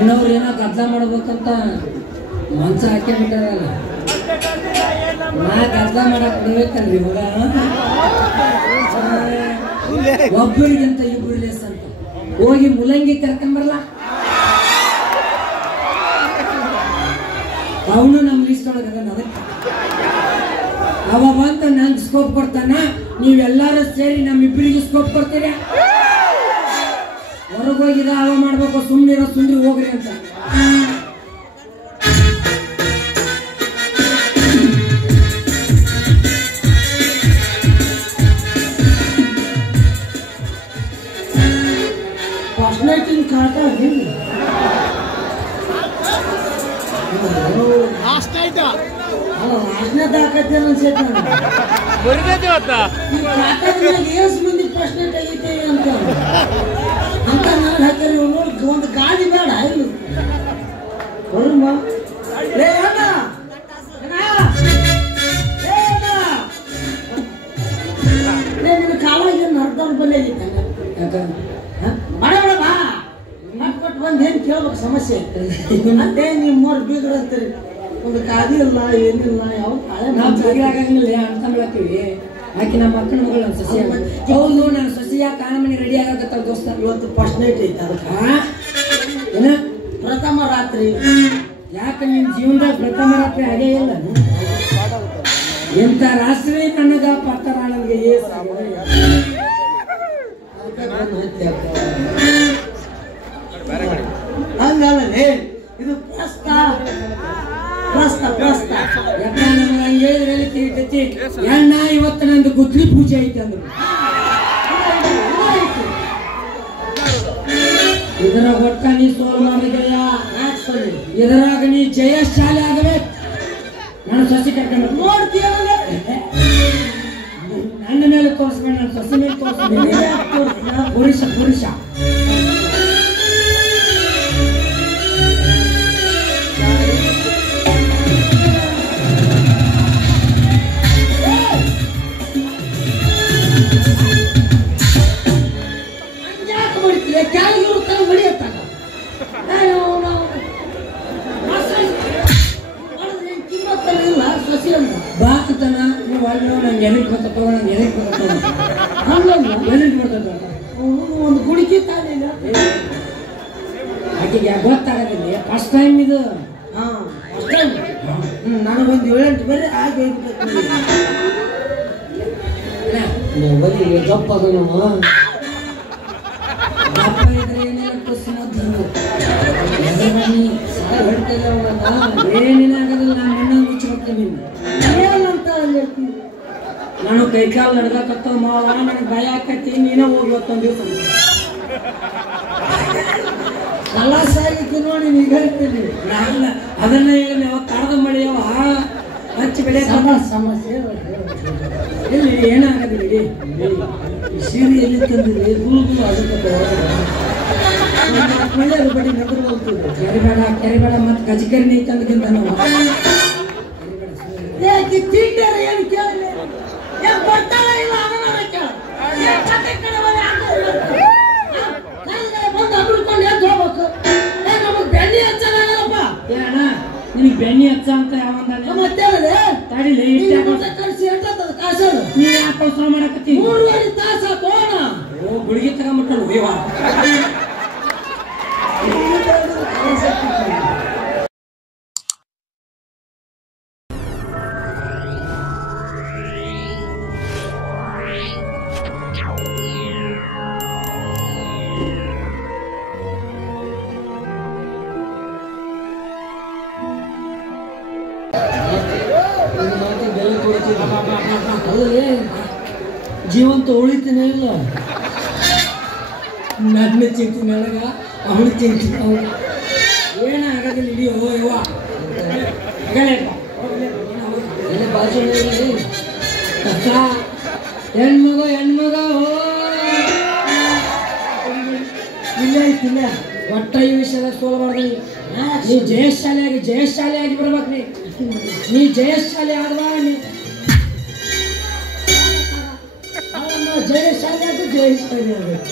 ಅಣ್ಣವ್ರು ಏನೋ ಗದ್ಲ ಮಾಡ್ಬೇಕಂತ ಮನ್ಸ ಹಾಕಿ ಬಿಟ್ಟಾರಲ್ಲ, ನಾ ಗದ್ಲ ಮಾಡಕ್ ಬಿಡ್ಬೇಕಲ್ರಿ ಇವಾಗ. ಒಬ್ಬರಿಗಿಂತ ಇಬ್ರು ಲೇಸ್ ಅಂತ ಹೋಗಿ ಮುಲಂಗಿ ಕರ್ಕೊಂಬರ್ಲ, ಅವನು ನಮ್ ಲಿಸ್ಟ್ ಒಳಗದ. ಅದಕ್ಕೆ ಅವ ಬಂತ ನಂಗೆ ಸ್ಕೋಪ್ ಕೊಡ್ತಾನ, ನೀವೆಲ್ಲಾರು ಸೇರಿ ನಮ್ಮಿಬ್ಬರಿಗೆ ಸ್ಕೋಪ್ ಕೊಡ್ತೀರಿ. ಹೊರಗೋಗಿದ ಅವ ಮಾಡ್ಬೇಕು, ಸುಮ್ನಿರೋ ಸುಂದ್ರಿ ಹೋಗ್ರಿ ಅಂತ. ಫಸ್ಟ್ ನೈಟಿನ ಕಾಟ ಲಾಸ್ಟ್ನೇದಾಕತ್ತೆ ಅನ್ಸೈತೆ ಮಂದಿ ಫಸ್ಟ್ ನೈಟ್ ಆಗೈತೆ ಅಂತ ನಾನು ಹಾಕ್ಯಾರ. ಒಂದು ಗಾಡಿ ಬೇಡ ಇಲ್ಲಿ ನಿನ್ನ ಕಾಲಾಗ ಏನು ಅರ್ಧವ್ರ ಬಲ್ಲಿ ಆಗೈತೆ ಮಾಡಬೇಡ ಬಾ ಕೊಟ್ಟು ಬಂದು ಏನು ಕೇಳ್ಬೇಕು ಸಮಸ್ಯೆ ಮತ್ತೆ ನೀವು ಮೂರು ಬೀಗ್ರ ಅಂತೀರಿ. ಒಂದು ಗಾದಿ ಇಲ್ಲ ಏನಿಲ್ಲ ಯಾವ ಆಗಂಗಿಲ್ಲ ಅಂತ ಹೇಳ್ತೀವಿ. ಆಕೆ ನಮ್ಮ ಅಕ್ಕನ ಮಗಳು ನಮ್ಮ ಸಸಿ. ಹೌದು, ನನ್ನ ಸಸಿಯ ಕಾಣಮನಿ ರೆಡಿ ಆಗತ್ತ ದೋಸ್ತ. ಇವತ್ತು ಫಸ್ಟ್ ನೈಟ್ ಐತೆ ಅದಕ್ಕೆ ಏನ ಪ್ರಥಮ ರಾತ್ರಿ. ಯಾಕೆ ನಿನ್ ಜೀವನದಾಗ ಪ್ರಥಮ ರಾತ್ರಿ ಹಾಗೇ ಇಲ್ಲ? ಎಂತ ರಾತ್ರಿ ನನಗ ಪತ್ತರ ನನಗೆ ಹಂಗಲ್ಲೇ ಇದು ಪ್ರಸ್ತ ಪ್ರಸ್ತ ಪ್ರಸ್ತ. ಎಣ್ಣ ಇವತ್ತು ನಂದು ಗುದ್ಲಿ ಪೂಜೆ ಐತೆ ಅಂದ್ರು. ಇದರ ಒಟ್ಟ ನೀ ಸೋಲ್ ಮಾಡಿದೆಯ, ಇದರಾಗ ನೀ ಜಯಶಾಲಿ ಆಗಬೇಕು. ನಾನು ಸಸಿ ಕರ್ಕೊಂಡು ನೋಡ್ತೀಯ ನನ್ನ ಮೇಲೆ ತೋರಿಸ್ಬೇಡ, ನಾನು ಸಸಿ ಮೇಲೆ ತೋರಿಸ್ಬೇಡ. ಪುರುಷ ಪುರುಷ ಬಾಕತನ ನೀವು ನಂಗೆ ಎನಕ್ ಬರ್ತೋ ನಂಗೆ ಎನಕ್ ಬರ್ತೋ ಎನಕ್ ಬರ್ತದ ಒಂದು ಗುಡಿಕೆ ತಾನಿಲ್ಲ ಆಕೆಗೆ ಗೊತ್ತಾಗೋದಿಲ್ಲ. ಫಸ್ಟ್ ಟೈಮ್ ಇದು. ನನಗೊಂದು 7-8 ಬೇರೆ ಆಗಿ ಜಪ್ಪ ಅದು ನಮ್ಮ ದಪ್ಪ ಇದ್ರೆ ಏನೆಲ್ಲ ಏನೇನಾಗೋದಿಲ್ಲ. ನಾನು ಮಣ್ಣ ಮುಚ್ಚಿ ಹೋಗ್ತೀನಿ. ನಾನು ಕೈಕಾಲು ನಡ್ದಾಕತ್ತ ಮಾವ ನನಗೆ ಭಯ ಆಕತಿ, ನೀನೇ ಹೋಗಿ ಹೊತ್ತೊಂದು ದಿವಸ ಕಲಾಸ ಆಗಿತ್ತು ನೋಡಿ. ಈಗ ಹೇಳ್ತೀನಿ ನಾನು ಅದನ್ನ ಈಗ ನಾವು ಕಾಡದ ಮಳೆಯವ ಹಚ್ಚಿ ಬೆಳೆ ಸಮಸ್ಯೆ ಇಲ್ಲಿ ಏನಾಗದಿರಿ. ಸೀರೆ ಎಲ್ಲಿ ತಂದಿರಿ ಗುರುಗಳು ಅದಕ್ಕೆ ಒಳ್ಳೆಯದು ಬಡಿ ನಗರು ಹೋಗ್ತದೆ. ಕೆರೆಬೇಡ ಕೆರೆಬೇಡ ಮತ್ತೆ ಗಜಕರಿ ನೀ ತಂದಕ್ಕಿಂತ ನಾವು ತಿಂಡಾರ ಏನು ಕೇಳಿಲ್ಲ ಬರ್ತಾಳ ಇಲ್ಲ ಅದನ್ನ ಕೇಳ ಬಂದು ಅಬಿಡ್ಕೊಂಡು ಎದ್ದು ಹೋಗ್ಬೇಕು. ನಮಗೆ ಬೆಣ್ಣೆ ಹಚ್ಚಲಾಗಲ್ಲಪ್ಪ. ಏನ ನಿನಗೆ ಬೆಣ್ಣೆ ಹಚ್ಚ ಅಂತ ಯಾವಂದ ಮತ್ತೆ ತಡಿಲಿ ಕಳಿಸಿ ಹೇಳ್ತದ ಕಾಸದು. ನೀ ಯಾಕೆ ಅವಸರ ಮಾಡಕತ್ತಿ? 3 ತಾಸ ತೋಣ ಗುಳಿಗೆ ತಗೊಂಡ್ಬಿಟ್ಟು ವಿವಾಹ ಜೀವಂತ ಉಳಿತೀನಿ ಇಲ್ಲ ನಡ್ನೆ ಚಿಂತೀನಿ ನನಗ ಅವಳು ಚಿಂತೀನಿ ಅವಳು ಏನಾಗೋದಿಲ್ಲ. ಇಡೀ ಓ ಯವ್ವ ಬಾಜು ಹೆಣ್ಮಗ ಹೆಣ್ಮಗ ಇಲ್ಲ ಐತಿಲ್ಲ. ಒಟ್ಟ ಈ ವಿಷಯದಾಗ ಸೋಲಬಾರ್ದು. ನೀ ಜಯಶಾಲಿಯಾಗಿ ಬರ್ಬೇಕು. ನೀ ಜಯಶಾಲಿ ಆದ್ವಾ ಜಯಶಾಲಿ ಆಗು ಜಯಶಾಲಿ ಆಗಬೇಕು.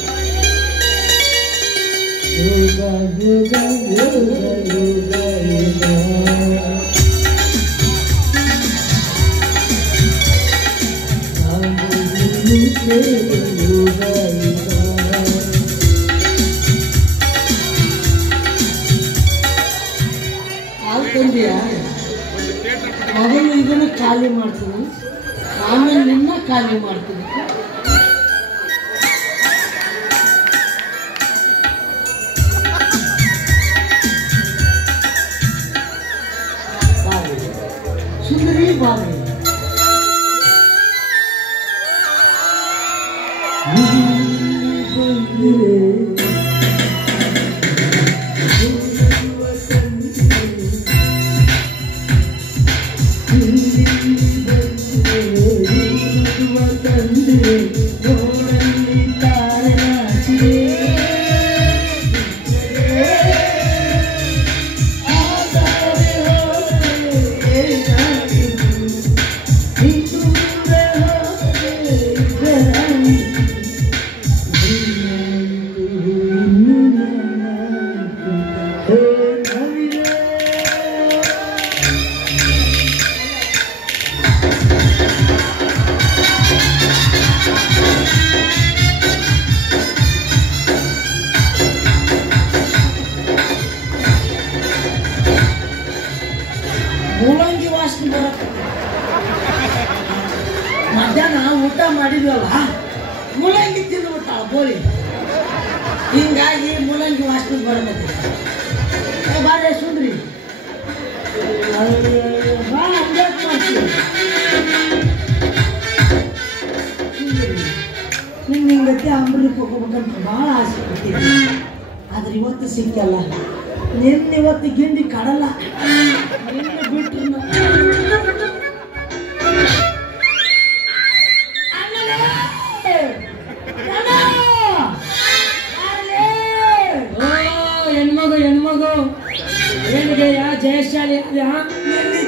ಮೊದಲು ಇದನ್ನು ಖಾಲಿ ಮಾಡ್ತೀನಿ, ಆಮೇಲೆ ನಿನ್ನ ಖಾಲಿ ಮಾಡ್ತೀನಿ. ಸುಂದರಿ ಬಾರಿ ಮೂಲಂಗಿ ವಾಸನೆ ಬರತ್ತ. ಮಧ್ಯಾಹ್ನ ಊಟ ಮಾಡಿದ್ವಲ್ಲ, ಮೂಲಂಗಿ ತಿಂದ್ಬಿಟ್ಟ ಬೋಳಿ, ಹಿಂಗಾಗಿ ಮೂಲಂಗಿ ವಾಸನೆ ಬರತ್ತೆ. ಬಾರೇ ಸುಂದ್ರಿ, ಬಾ ಹಂಗ್ಯಾಕ್ ಮಾಡ್ತೀವಿ. ನಿಂಗೆ ಹಿಂಗತ್ತೆ ಅಂಬ್ರಿಗೆ ಹೋಗ್ಬೇಕಂತ ಭಾಳ ಆಸೆ ಪಟ್ಟಿದ್ದೆ, ಆದ್ರೆ ಇವತ್ತು ಸಿಕ್ಕಲ್ಲ. ಇವತ್ತು ಗಿಂಡಿ ಕಡಲ್ಲ, ಬಿಟ್ರು ಹೆಣ್ಮಗು ಏನಿದೆಯಾ? ಜಯಶಾಲಿ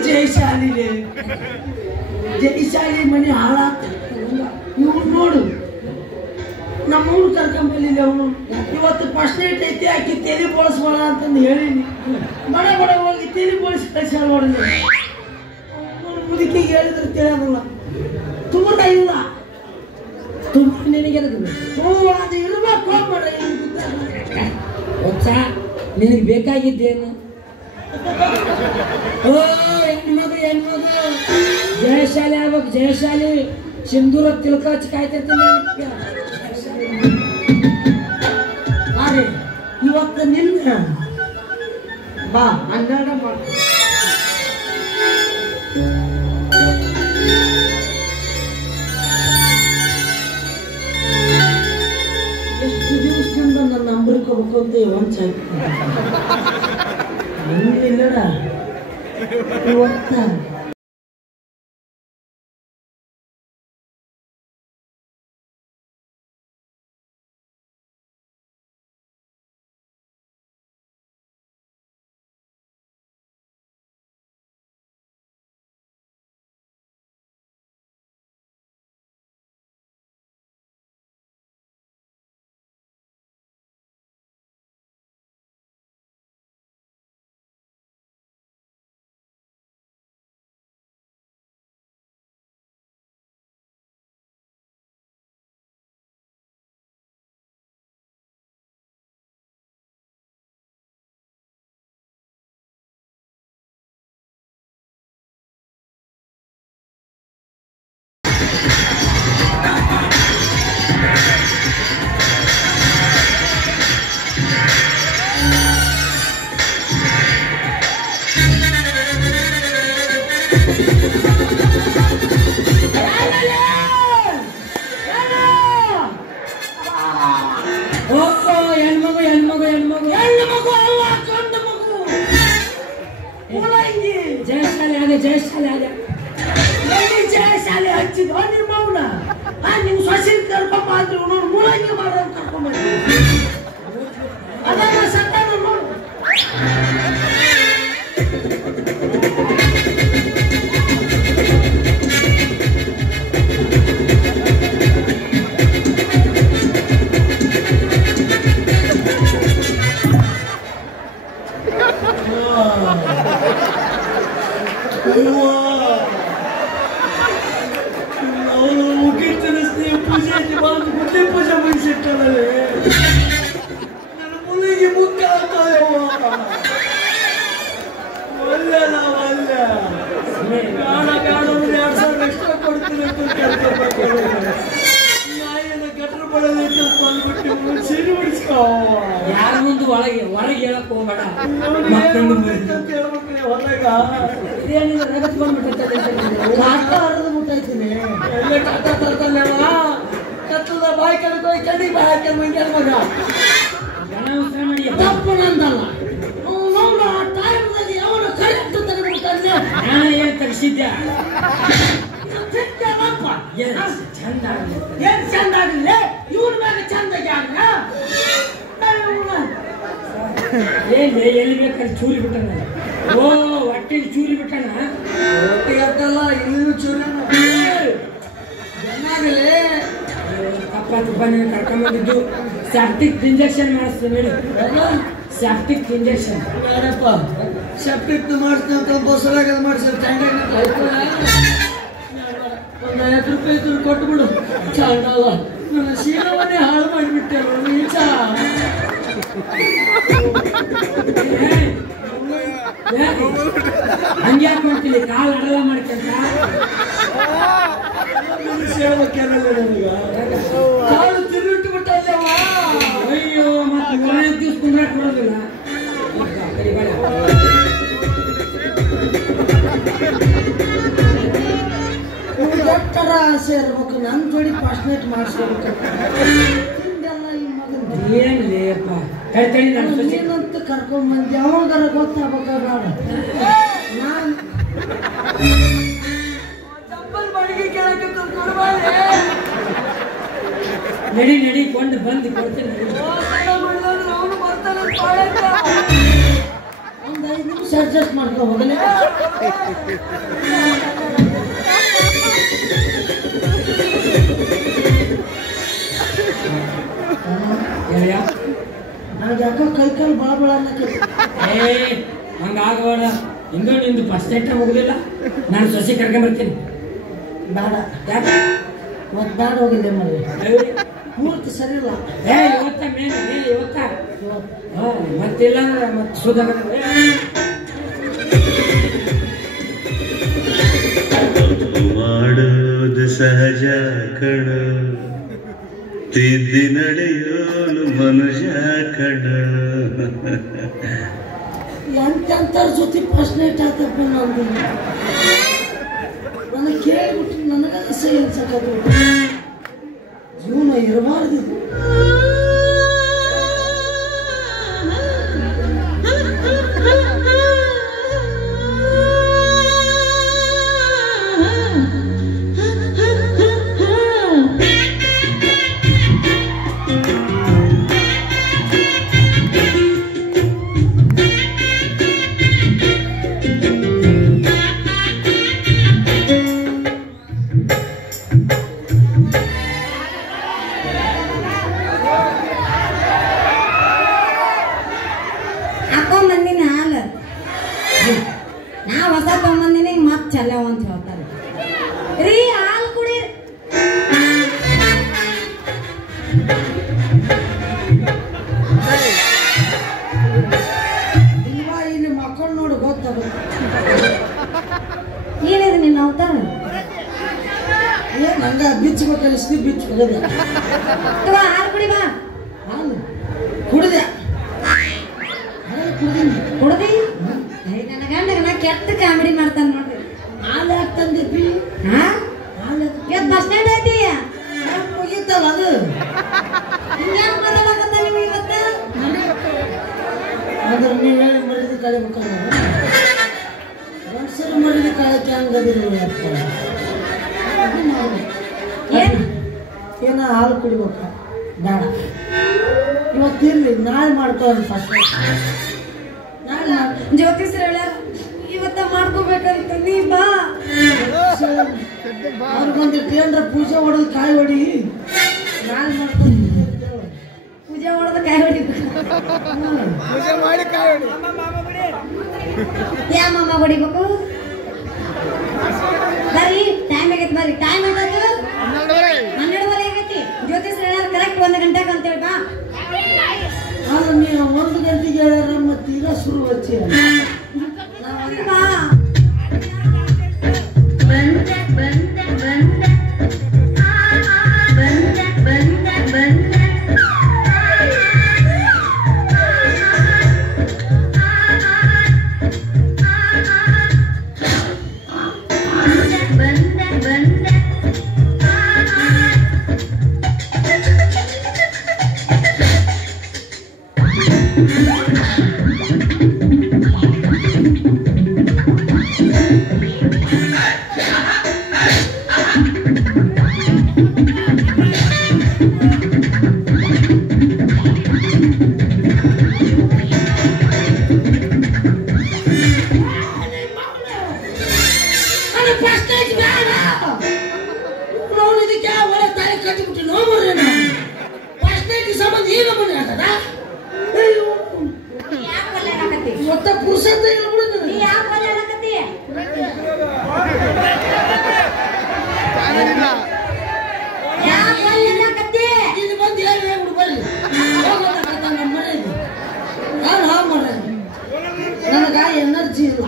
ಜಯಶಾಲಿಗೆ ಜಯಶಾಲಿ ಮನೆ ಹಾಳಾತ. ಇವ್ನು ನೋಡು, ನಮ್ಮೂರು ಕರ್ಕೊಂಬಲ್ಲಿಲ್ಲ. ಅವನು ಇವತ್ತು ಫಸ್ಟ್ ನೈಟ್ ಐತಿ, ಆಕಿ ತಲೆ ಬೋಳಿಸ್ಬೇಡ ಅಂತಂದು ಹೇಳೀನಿ. ಬಡ ಬಡ ಹೋಗಿ ತಲೆ ಬೋಳಿಸಿ ಕಳ್ಸಾಳ ನೋಡಿಲ್ಲ. ಮುದುಕಿಗೆ ಹೇಳಿದ್ರೆ ತಿಳಿಯೋದಿಲ್ಲ. ತುಂಬ ಇಲ್ಲ, ತುಂಬ ನಿನಗೆ ಅದು ಇರ್ಬೇಕು ಹೊಸ ನಿನಗೆ ಬೇಕಾಗಿದ್ದೇನು? ಓ ಹೆಣ್ಮಗು ಜಯಶಾಲಿ ಆಗ್ಬೇಕು, ಜಯಶಾಲಿ. ಸಿಂಧೂರ ತಿಳ್ಕ ಹಚ್ಚಿ ಕಾಯ್ತಿರ್ತೀನಿ. ಬಾರೆ ಇವತ್ತು ನಿನ್ನ ಬಾ ಹನ್ನೆರಡ ಮಾಡು. ಎಷ್ಟು ದಿವಸದಿಂದ ನನ್ನ ನಂಬರ್ಕೋಬೇಕು ಅಂತ ಒಂದು ಇಲ್ಲಡ ಇವತ್ತ ಜಯಶಾಲಿ ಹಚ್ಚಿದ್ ನಿಮ್ಮ ಅವನ ನೀವು ಸೊಸಿನ ಕರ್ಕೊಂಬ ಅಂದ್ರೆ ನೋಡು ಮೂಲಂಗಿ ಮಾಡೋದು ಕರ್ಕೊಂಬ ಅದನ್ನ ಸಂತಾನ ನೋಡು. ಗುಡ್ಡೆ ಪೂಜೆ ಮುಗಿಸಿಟ್ಟನಲ್ಲಿ ನನ್ನ ಮುನಿಗೆ ಮುಖ್ಯ ಆಗ್ತಾಯವ್ವ. ಒಳ್ಳೆ ಒಳ್ಳೆ ಬೇಡ ಬೇಡ 2,000 ಎಕ್ಸ್ಟ್ರಾ ಕೊಡ್ತೀನಿ ಅಂತ ಕೇಳ್ಕೊಬೇಕು. ನಾಯಿನ ಗಟ್ರ ಬಡಲಿಟ್ಟು ತಂದ್ಬಿಟ್ಟು ಸೀರೆ ಬಿಡಿಸ್ಕೋ. ಯಾರ ಮುಂದೆ ಒಳಗೆ ಹೇಳಕ್ ಹೋಗ್ಬೇಡ. ಹೊರಗ ಇದೇನಿದೆ ರಗತ್ ಬಂದ್ಬಿಟ್ಟೈತೆ. ಕಾಟ ಹರಿದು ಬಿಟ್ಟೈತೀನಿ. ಎಲ್ಲ ಕಾಟ ತರ್ತಲ್ಲವ ಕತ್ತದ ಬಾಯಿ ಕಡ್ಕೋಯ್ ಕಡಿ ಬಾಯಿ ಹಾಕಿ ಮಂಗ್ಯಾರ ಮಗ ಜನ ಉತ್ತರ ಮಾಡಿ ತಪ್ಪು ನಂದಲ್ಲ. ಅವನು ಆ ಟೈಮ್ನಲ್ಲಿ ಅವನು ಕರೆಕ್ಟ್ ತೆಗೆದುಬಿಟ್ಟಂತೆ. ನಾನು ಏನ್ ತರಿಸಿದ್ದೆ ಚಂದ ಏನ್ ಚಂದ ಆಗಲಿಲ್ಲ. ಇವ್ರ ಮ್ಯಾಗ ಚಂದ ಏನ್ ಎಲ್ಲಿ ಬೇಕಾದ್ರೆ ಚೂರಿ ಬಿಟ್ಟಣ. ಓ ಹೊಟ್ಟೆಗೆ ಚೂರಿ ಬಿಟ್ಟಣ. ಹೊಟ್ಟೆಗೆ ಅಂತಲ್ಲ ಇಲ್ಲೂ ಚೂರಿ ತಪ್ಪ ನೀನು ಕರ್ಕೊಂಡ್ಬಂದಿದ್ದು ಸೆಪ್ಟಿಕ್ ಇಂಜೆಕ್ಷನ್ ಮಾಡಿಸ್ತೀನಿ ಮೇಡಮ್. ಸೆಪ್ಟಿಕ್ ಇಂಜೆಕ್ಷನ್ ಬೇಡಪ್ಪ. ಸೆಪ್ಟಿಕ್ ಮಾಡಿಸ್ತೀನಿ ಅಂತ ಬಸ್ರಾಗ ಮಾಡಿಸಿದ್ರೆ ಒಂದು 5 ರೂಪಾಯಿ ಇದ್ರು ಕೊಟ್ಬಿಡು. ಚಾಂಡಲ್ಲ ನನ್ನ ಶೀಲವನ್ನೇ ಹಾಳು ಮಾಡಿಬಿಟ್ಟೆ ನೀಚ. ಹಂಗ್ಯಾಕೆ ಮಾಡ್ತೀನಿ ಕಾಲು ಅಡಲ ಮಾಡ್ಕೊಂತ ಸೇವಕ್ಕೆಲ್ಲ ನನಗ ಕಾಲು ತಿರುಗಿಟ್ಟು ಬಿಟ್ಟಲ್ಲವ. ಅಯ್ಯೋ ಮತ್ತೆ 3 ದಿವಸ ಕುಂದ್ರಾಕ್ ಬರೋದಿಲ್ಲ. ಡಾಕ್ಟರ ಆಸೆ ಇರ್ಬೇಕು. ನನ್ನ ಜೋಡಿ ಪಾಸ್ನೇಟ್ ಮಾಡಿಸ್ಬೇಕು. ಏನ್ಲೇಪ್ಪ ಕೈ ಏನಂತ ಕರ್ಕೊಂಡ್ಬಂದು ಯಾವಾಗಾರ ಗೊತ್ತಾಗಬೇಕ ಬೇಡ. ನಾನು ಬಾಡಿಗೆ ಕೇಳಕ್ಕೆ ನಡಿ ಕೊಂಡು ಬಂದು ಕೊಡ್ತೀನಿ. ಒಂದು 5 ನಿಮಿಷ ಅಡ್ಜಸ್ಟ್ ಮಾಡ್ಕೊ ಹೋಗಲೇ. ನಾವ್ ಯಾಕೋ ಕೈಕಾಲು ಬಾಳ ಹಂಗಾಗಬೇಡ. ಇಂದು ನಿಂದು ಫಸ್ಟ್ ನೈಟ್ ಹೋಗುದಿಲ್ಲ. ನಾನು ಸೊಸೆ ಕರ್ಕೊಂಡ್ಬರ್ತೀನಿ. ಬೇಡ ಯಾಕೆ ಮತ್ತೆ ಬೇಡ ಹೋಗಿದ್ದೆ ಮನೆ ಪೂರ್ತಿ ಸರಿ ಇಲ್ಲ. ಇವತ್ತ ಮೇನ್ ಇವತ್ತ ಮತ್ತಿಲ್ಲ ಮತ್ತೆ ಸುಧಾರ ಮಾಡುವುದು ಸಹಜ ಕಣ, ತಿದ್ದಿ ನಡೆಯೋನು ಮನುಷ್ಯ ಕಣ. ಎಂತೆಂತರ ಜೊತೆ ಫಸ್ಟ್ ನೈಟ್ ಆತಪ್ಪ. ನಂದು ನನಗೆ ಕೇಳ್ಬಿಟ್ಟು ನನಗ ಅಸಹ್ಯ ಅನ್ಸಕತ್ತು. ಜೀವನ ಇರಬಾರ್ದು. ಚಲೋ ಅಂತ ಹೇಳ್ತಾರೆ ರೀ. ಹಾಲು ಕುಡಿ. ಇಲ್ಲಿ ಮಕ್ಕಳು ನೋಡಿ ಗೊತ್ತಾಗುತ್ತೆ. ಏನಿದೆ ನಿನ್ನ ಅವತಾರ? ಏನ್ ಹಂಗ ಬಿಚ್ಚಬೇಕು ಅನಿಸ್ತಿ ಬಿಚ್ಚ ಹೋಗದೆ. ಹಾಲು ಕುಡಿ ಬಾ. ಹಾಲು ಕುಡಿದೆ. ಕುಡ್ದಿ ನನ್ನ ಗಂಡ ಕೆಟ್ಟ ಕಾಮಿಡಿ ಮಾಡ್ತಾನ ನೋಡ್ರಿ. ಹಾಲು ಯಾಕೆ ತಂದಿದ್ವಿ? ಹಾಲು ಬಸ್ ಸ್ಟ್ಯಾಂಡ್ ಐತಿ ಮುಗೀತಲ್ಲ ಅದು. ಹಿಂಗ್ಯಾಕ್ ಮಾತಾಡಕತ್ತ ನೀವು ಇವತ್ತ? ಅಂದ್ರೆ ನೀವು ಹೇಳಿ ಮರಿದ ಕಳಿಬೇಕಲ್ಲ. ಗಂಡಸರು ಮರಿದ ಕಾಳಕ್ಕೆ ಹಂಗದಿಲ್ಲ. ಏನೋ ಹಾಲು ಕುಡಿಬೇಕ ಬೇಡ. ಇವತ್ತಿರ್ಲಿ ನಾಳೆ ಮಾಡ್ಕೊಳ್ಳಿ. ಫಸ್ಟ್ ನಾಳೆ ಜ್ಯೋತಿಷ್ರ ಇವತ್ತ ಮಾಡ್ಕೋಬೇಕಂತ ನೀ ಬಾ. ಅವ್ರಿಗೊಂದಿಟ್ಟು ಏನ್ರ ಪೂಜೆ ಹೊಡೆದು ಕಾಯಿ ಹೊಡಿ. ನಾಳೆ ಮಾಡ್ಕೊಂಡು ಪೂಜೆ ಹೊಡೆದು ಕಾಯಿ ಹೊಡಿಬೇಕು. ಯಾ ಮಾಮ ಹೊಡಿಬೇಕು? ಬರ್ರಿ ಟೈಮ್ ಆಗೈತಿ. ಬರ್ರಿ ಟೈಮ್ ಆಗೈತಿ 12:30 ಆಗೈತಿ. ಜ್ಯೋತಿಷ್ರ 1 ಗಂಟೆಗೆ ಅಂತೇಳಿ ಬಾ. ಅಲ್ಲ ನೀವು 1 ಗಂಟೆಗೆ ಹೇಳ್ಯಾರ ಮತ್ತೆ ಈಗ ಶುರು ಹಚ್ಚಿ ಬಾ. ಮತ್ತೆ ಪುರುಷಂತ ನೀ ಯಾಕೆ ಒಳ್ಳೆ ಅನ್ನಕತ್ತಿ? ಯಾಕೆ ಒಳ್ಳೆ ಅನ್ನಕತ್ತಿ? ಇಲ್ಲಿ ಬಂದು ಹೇಳ್ಬಿಡು ಬರ್ರಿ ನಮ್ಮ ಮನೆಗೆ ನಾನು ಹಾಳು ಮಾಡ್ರೆ ನನಗ ಎನರ್ಜಿ ಇಲ್ಲ.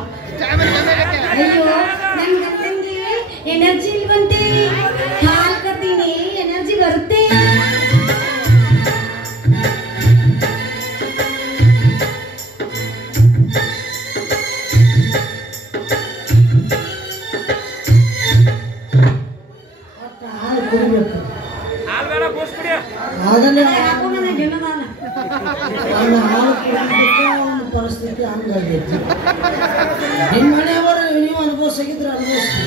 ಅಯ್ಯೋ ನನ್ ಗಂಡಂಗೆ ಎನರ್ಜಿ ಇಲ್ವಂತೆ. ಹಾಲು ಕತ್ತೀನಿ ಎನರ್ಜಿ ಬರುತ್ತೆ. ಹಾಲು ಕುಡಿಬೇಕು ಆಗಲೇ ಹಾಕೊಂಡು ನನಗೆ ಗೆಲ್ಲೋದಲ್ಲ. ಅವನ ಹಾಲು ಕುಡಿದಕ್ಕೆ ಅವನ ಪರಿಸ್ಥಿತಿ ಹಂಗಾಗೈತಿ. ನಿಮ್ಮ ಮನೆಯವರು ನೀವು ಅನುಭವಿಸಿದ್ರೆ ಅನುಭವಿಸಿ.